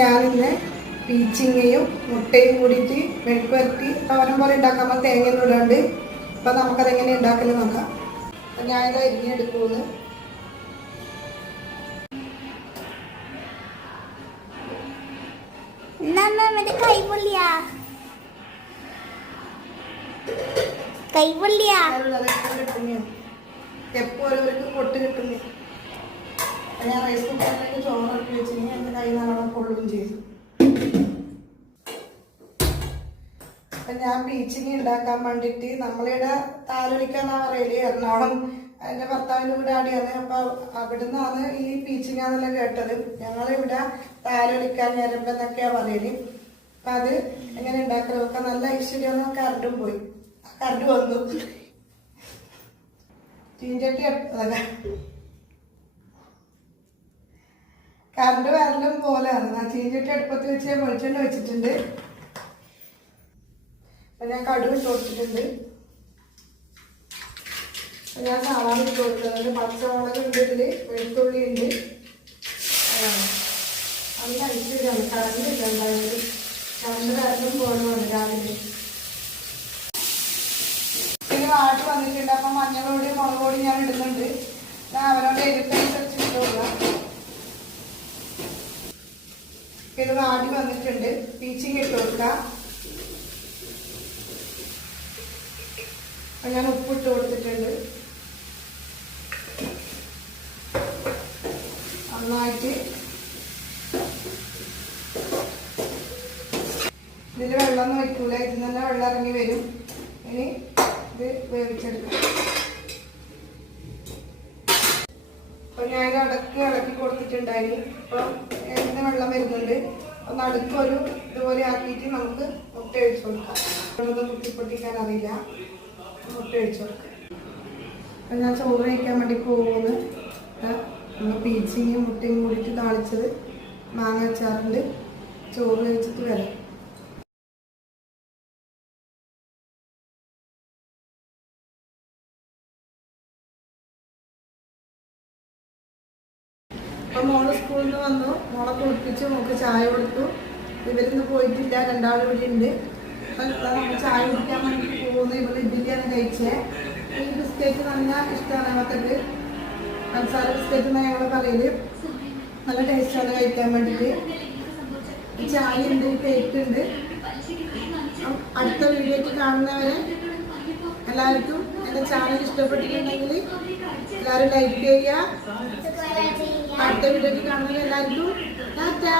ഞാനിന്ന് പീച്ചിങ്ങയും മുട്ടയും കൂടിയിട്ട് മെഴുക്ക് പുരട്ടി തോരൻ പോലെ ഉണ്ടാക്കാൻ തേങ്ങയൊന്നും ഇടാണ്ട്. അപ്പം നമുക്കതെങ്ങനെ ഉണ്ടാക്കല് നോക്കാം. അപ്പം ഞാനിത് അരിഞ്ഞെടുക്കുമെന്ന്. എപ്പോൾ ഓരോർക്ക് പൊട്ട് കിട്ടുന്നു. ഞാൻ റൈസ് കുക്കറിലേക്ക് ചോറിറക്കി വെച്ചിട്ടുണ്ടെങ്കിൽ എൻ്റെ കൈ നല്ലോണം പൊള്ളുകയും ചെയ്തു. അപ്പം ഞാൻ പീച്ചിങ്ങ ഉണ്ടാക്കാൻ വേണ്ടിയിട്ട് നമ്മളിവിടെ താലൊലിക്കാന്നാ പറയല്. എറണാകുളം എൻ്റെ ഭർത്താവിൻ്റെ വീട് അവിടെയാണ്. അപ്പോൾ അവിടെ നിന്നാണ് ഈ പീച്ചിങ്ങാന്നെല്ലാം കേട്ടത്. ഞങ്ങളിവിടെ താലൊലിക്കാൻ ഞരമ്പെന്നൊക്കെയാണ് പറയല്. അപ്പം അത് എങ്ങനെ ഉണ്ടാക്കാൻ നോക്കാം. നല്ല ഐശ്വര്യം കറണ്ടും പോയി. കറണ്ട് വന്നു. ചീഞ്ചട്ടി അതല്ല, കറണ്ട് വരലും പോലെയാണ്. ഞാൻ ചീഞ്ചട്ടി അടുപ്പത്ത് വെച്ച് വെളിച്ചെണ്ണ വെച്ചിട്ടുണ്ട്. അപ്പം ഞാൻ കടുക് ഇട്ട് കൊടുത്തിട്ടുണ്ട്. ഞാൻ സവാള ഇട്ട് കൊടുക്കുന്നുണ്ട്. പച്ചമുളക് ഉണ്ട്, ഇതിൽ വെളുത്തുള്ളി ഉണ്ട്. നല്ല ഐശ്വര്യമാണ്. കറണ്ട് ഇല്ല ഉണ്ടായത്. കറണ്ട് വരലും പോലെയാണ് രാവിലെ. വാട്ട് വന്നിട്ടുണ്ട്. അപ്പം മഞ്ഞളോട് മുളക് പൊടി ഞാൻ ഇടുന്നുണ്ട്. അവരോട് എരിപ്പനുസരിച്ച് ഇട്ട് കൊടുക്കാം. ഇത് വാടി വന്നിട്ടുണ്ട്. പീച്ചിങ് ഇട്ട് കൊടുക്കാം. അപ്പം ഞാൻ ഉപ്പിട്ട് കൊടുത്തിട്ടുണ്ട്. നന്നായിട്ട് ഇതിൽ വെള്ളമൊന്നും വയ്ക്കൂല. ഇതിൽ തന്നെ വെള്ളം ഇറങ്ങി വരും. ഇനി ഇത് വേവിച്ചെടുക്കാം. അപ്പം ഞാൻ ഇളക്കി കൊടുത്തിട്ടുണ്ടായി. അപ്പം എണ്ണ വെള്ളം വരുന്നുണ്ട്. അപ്പം നടുക്കൊരു ഇതുപോലെ ആക്കിയിട്ട് നമുക്ക് മുട്ട ഒഴിച്ചു കൊടുക്കാം. വെള്ളം പൊട്ടിക്കാൻ അറിയില്ല. മുട്ട ഒഴിച്ചു കൊടുക്കാം. അപ്പം ഞാൻ ചോറ് കഴിക്കാൻ വേണ്ടി പോകുന്നത് നമ്മൾ പീച്ചിങ്ങയും മുട്ടയും കൂടിയിട്ട് താളിച്ചത് മാങ്ങ അച്ചാറുണ്ട്. ചോറ് കഴിച്ചിട്ട് വരാം. അപ്പം മോള് സ്കൂളിൽ നിന്ന് വന്നു. മോളെ കുളിപ്പിച്ച് മോൾക്ക് ചായ കൊടുത്തു. ഇവരൊന്നും പോയിട്ടില്ല. രണ്ടാളും ഇവിടെ ഉണ്ട്. അപ്പം നമ്മൾ ചായ കുടിക്കാൻ വേണ്ടി പോകുന്നു. ഇവിടെ ഇഡ്ഡലിയാണ് കഴിച്ചത്. ഈ ബിസ്ക്കറ്റ് നല്ല ഇഷ്ടമാണ് നമുക്കത്. പഞ്ചസാര ബിസ്ക്കറ്റ് എന്നാണ് ഞങ്ങൾ പറയല്. നല്ല ടേസ്റ്റാണ് കഴിക്കാൻ വേണ്ടിയിട്ട്. ഈ ചായ ഉണ്ട്, കേക്ക് ഉണ്ട്. അടുത്ത വീഡിയോയ്ക്ക് കാണുന്നവരെ എല്ലാവർക്കും എൻ്റെ ചാനൽ ഇഷ്ടപ്പെട്ടിട്ടുണ്ടെങ്കിൽ എല്ലാവരും ലൈക്ക് ചെയ്യുക. അടുത്ത വീഡിയോയ്ക്ക് കാണുന്നവരെ എല്ലാവർക്കും ടാറ്റാ.